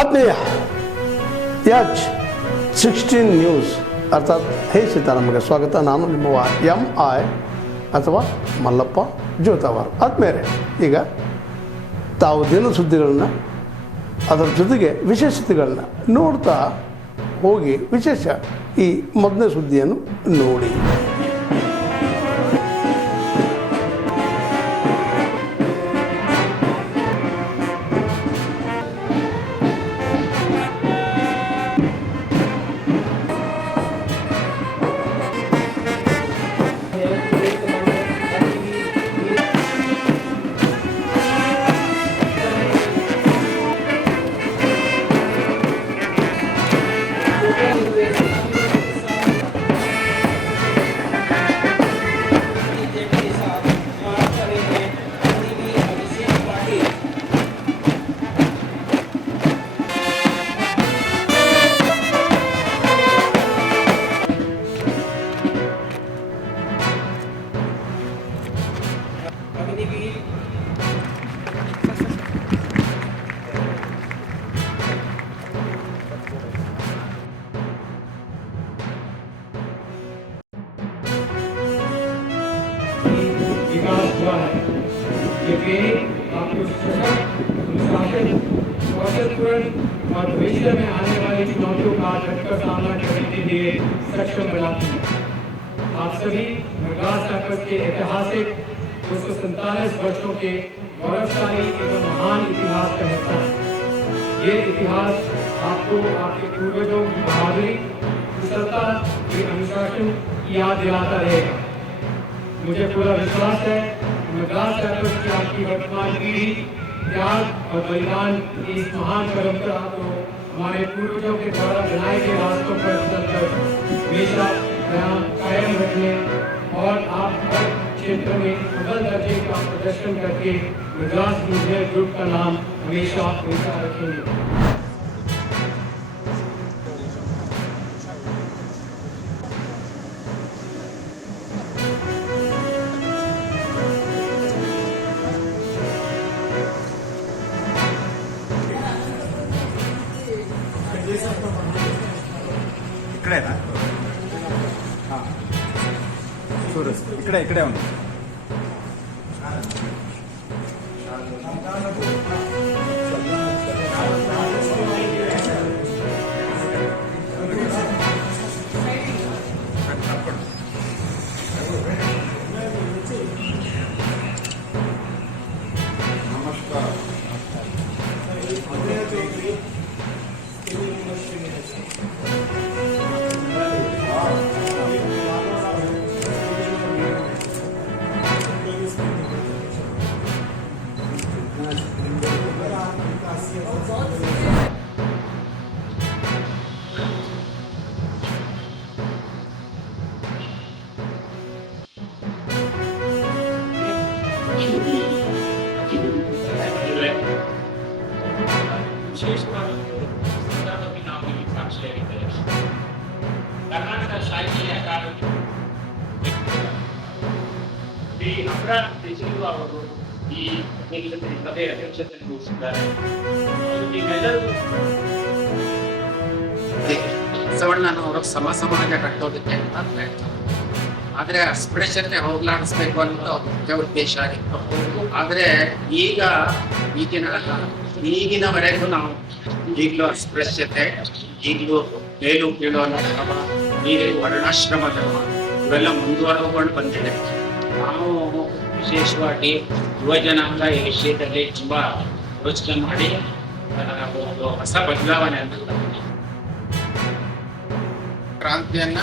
ಆತ್ಮೀಯ H16 news ಅರ್ಥಾತ್ ಹೇ ಸೀತಾರಾಮಗೆ ಸ್ವಾಗತ. ನಾನು ನಿಮ್ಮ MI ಅಥವಾ ಮಲ್ಲಪ್ಪ ಜೋತಾವರ್. ಆದ್ಮೇಲೆ ಈಗ ತಾವು ದಿನ ಸುದ್ದಿಗಳನ್ನ ಅದರ ಜೊತೆಗೆ ವಿಶೇಷತೆಗಳನ್ನ ನೋಡ್ತಾ ಹೋಗಿ ವಿಶೇಷ ಈ ಮೊದಲನೇ ಸುದ್ದಿಯನ್ನು ನೋಡಿ. विकास हुआ है। ये ट्रेनिंग आपको सशक्त, अनुशासित, कौशलपूर्ण और भविष्य में आने वाली चुनौतियों का डटकर सामना करने के लिए सक्षम बनाती है। आप सभी मद्रास कैंपस के ऐतिहासिक 247 वर्षों के गौरवशाली एवं महान इतिहास का हिस्सा है। ये इतिहास आपको आपके पूर्वजों की बहादुरी, कुशलता, अनुशासन की याद दिलाता रहेगा। मुझे पूरा विश्वास है मद्रास कैंपस की आपकी वर्तमान पीढ़ी त्याग और बलिदान की इस महान परंपरा को हमारे पूर्वजों के द्वारा बनाए गए रास्तों पर चलकर हमेशा कायम रखने और आप हर क्षेत्र में अव्वल दर्जे का प्रदर्शन करके मद्रास इंजीनियर ग्रुप का नाम हमेशा ऊंचा रखेंगे। ఇక్కడేనా సూరజ్ ఇక్కడే ఉంది. ಕರ್ನಾಟಕ ಸಾಹಿತ್ಯ ಅಕಾಡೆಮಿ ಶ್ರೀ ಅಬ್ರಾಮ್ ದೇಶಿರು ಅವರು ಈ ಸಭೆಯ ಅಧ್ಯಕ್ಷತೆಯನ್ನು ವಹಿಸಿದ್ದಾರೆ. ನೀವೆಲ್ಲರೂ ಬಸವಣ್ಣನವರು ಸಮಾಜ ಕಟ್ಟೋದಕ್ಕೆ ಅಂತ ಪ್ರಯತ್ನ, ಆದ್ರೆ ಅಸ್ಪೃಶ್ಯತೆ ಹೋಗ್ಲಾಡಿಸ್ಬೇಕು ಅನ್ನೋದು ಮುಖ್ಯ ಉದ್ದೇಶ ಆಗಿತ್ತು. ಆದ್ರೆ ಈಗಿನವರೆಗೂ ನಾವು ಈಗಲೂ ಅಸ್ಪೃಶ್ಯತೆ, ಈಗಲೂ ಮೇಲು ಕೀಳು ಅನ್ನೋ ಈಗ ವರ್ಣಾಶ್ರಮ ಧರ್ಮ ಇವೆಲ್ಲ ಮುಂದುವರೆದುಕೊಂಡು ಬಂದಿದೆ. ನಾವು ವಿಶೇಷವಾಗಿ ಯುವ ಜನಾಂಗ ಈ ವಿಷಯದಲ್ಲಿ ತುಂಬಾ ಯೋಚನೆ ಮಾಡಿ ಒಂದು ಹೊಸ ಬದಲಾವಣೆಯನ್ನು ಕ್ರಾಂತಿಯನ್ನ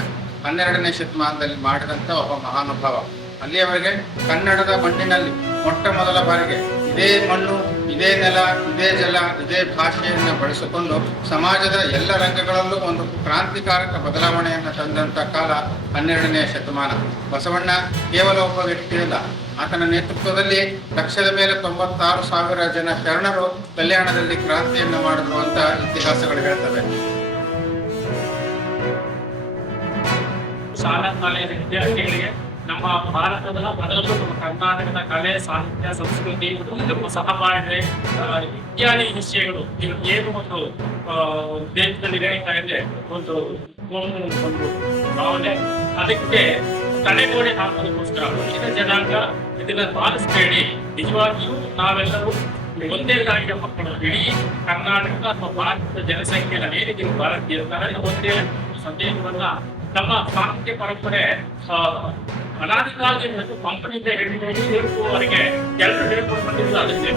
12ನೇ ಶತಮಾನದಲ್ಲಿ ಮಾಡಿದಂಥ ಒಬ್ಬ ಮಹಾನುಭಾವ. ಅಲ್ಲಿಯವರೆಗೆ ಕನ್ನಡದ ಮಣ್ಣಿನಲ್ಲಿ ಮೊಟ್ಟ ಮೊದಲ ಬಾರಿಗೆ ಇದೇ ಮಣ್ಣು, ಇದೇ ನೆಲ, ಇದೇ ಜಲ, ಇದೇ ಭಾಷೆಯನ್ನು ಬಳಸಿಕೊಂಡು ಸಮಾಜದ ಎಲ್ಲ ರಂಗಗಳಲ್ಲೂ ಒಂದು ಕ್ರಾಂತಿಕಾರಕ ಬದಲಾವಣೆಯನ್ನು ತಂದಂಥ ಕಾಲ 12ನೇ ಶತಮಾನ. ಬಸವಣ್ಣ ಕೇವಲ ಒಬ್ಬ ವ್ಯಕ್ತಿಯಲ್ಲ, ಆತನ ನೇತೃತ್ವದಲ್ಲಿ ಲಕ್ಷದ ಮೇಲೆ 96,000 ಜನ ಶರಣರು ಕಲ್ಯಾಣದಲ್ಲಿ ಕ್ರಾಂತಿಯನ್ನು ಮಾಡಿದ್ರು ಅಂತ ಇತಿಹಾಸಗಳು ಹೇಳ್ತವೆ. ಶಾಲಾ ಕಾಲೇಜು ವಿದ್ಯಾರ್ಥಿಗಳಿಗೆ ನಮ್ಮ ಭಾರತದ ಮೊದಲು ನಮ್ಮ ಕರ್ನಾಟಕದ ಕಲೆ ಸಾಹಿತ್ಯ ಸಂಸ್ಕೃತಿ ನಮ್ಮ ಸಹಬಾಳ್ವೆ ಇತ್ಯಾದಿ ವಿಷಯಗಳು ಏನು ಒಂದು ದೇಶದಲ್ಲಿ ನಡೀತಾ ಇದೆ ಒಂದು ಭಾವನೆ ಅದಕ್ಕೆ ತಡೆಗೋಡೆ ಹಾಕೋದಕ್ಕೋಸ್ಕರ ಮುಂಚಿನ ಜನಾಂಗ ಇದನ್ನ ಪಾಲಿಸಬೇಡಿ, ನಿಜವಾಗಿಯೂ ನಾವೆಲ್ಲರೂ ಒಂದೇ ತಾಯಿಯ ಮಕ್ಕಳು, ಇಡೀ ಕರ್ನಾಟಕ ಅಥವಾ ಭಾರತದ ಜನಸಂಖ್ಯೆ ಏನಿದೆ ಭಾರತೀಯ ಒಂದೇ ಸಂದೇಶವನ್ನ ನಮ್ಮ ಸಾಹಿತ್ಯ ಪರಂಪರೆ ಅನಾದಿಕಾಲದಿಂದ ಕಂಪನಿಯಿಂದ ಹಿಡಿದುವರೆಗೆ ಎಲ್ಲರೂ ಹೇಳ್ಕೊಂಡು ಬಂದಿರೋದು ಅದಕ್ಕೆ.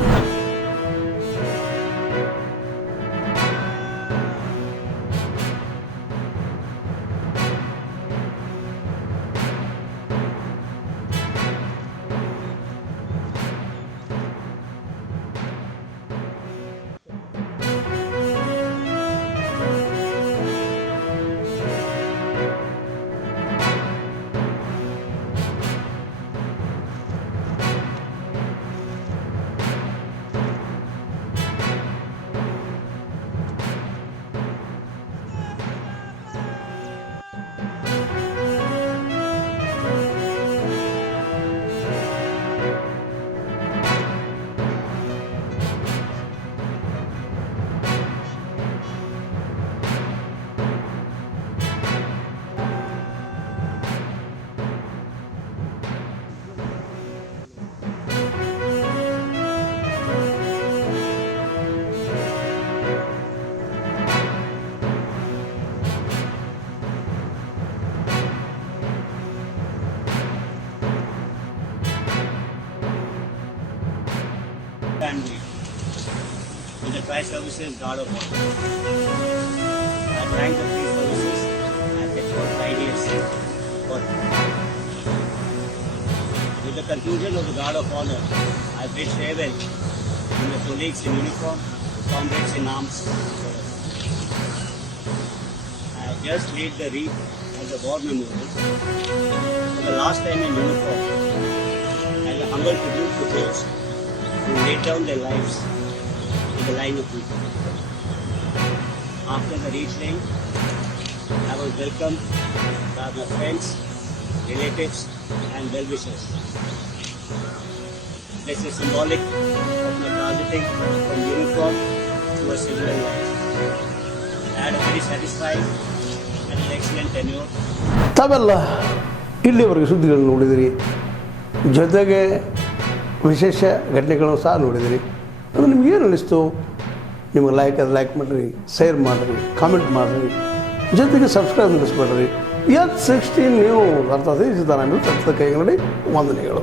Family with the tri-services guard of honor. I thank the three services as they fought tirelessly for it. With the conclusion of the guard of honor, I bid farewell to the colleagues in uniform, comrades in arms. I have just laid the wreath at the war memorial for the last time in uniform as a humble tribute to those who laid down their lives in the line of duty. After the wreath laying, I was welcomed by my friends, relatives and well-wishers. This is symbolic of my transiting from uniform to a civilian life. I had a very satisfying and an excellent tenure. ತಾವೆಲ್ಲ ಇಲ್ಲಿವರೆಗೆ ಸುದ್ದಿಗಳನ್ನು ನೋಡಿದಿರಿ, ಜೊತೆಗೆ ವಿಶೇಷ ಘಟನೆಗಳನ್ನು ಸಹ ನೋಡಿದಿರಿ. ಅದು ನಿಮಗೇನು ಅನ್ನಿಸ್ತು? ನಿಮಗೆ ಲೈಕ್ ಮಾಡಿರಿ, ಶೇರ್ ಮಾಡಿರಿ, ಕಾಮೆಂಟ್ ಮಾಡಿರಿ, ಜೊತೆಗೆ ಸಬ್ಸ್ಕ್ರೈಬ್ ನಿಲ್ಲಿಸ್ಬೇಡ್ರಿ. H16 ನ್ಯೂಸ್ ಅರ್ಥಾತ್ ಈ ಸಿದ್ದರಾಮಯ್ಯ ಸತ್ಯದ ಕೈಗನ್ನಡಿ ವಂದನೆಗಳು.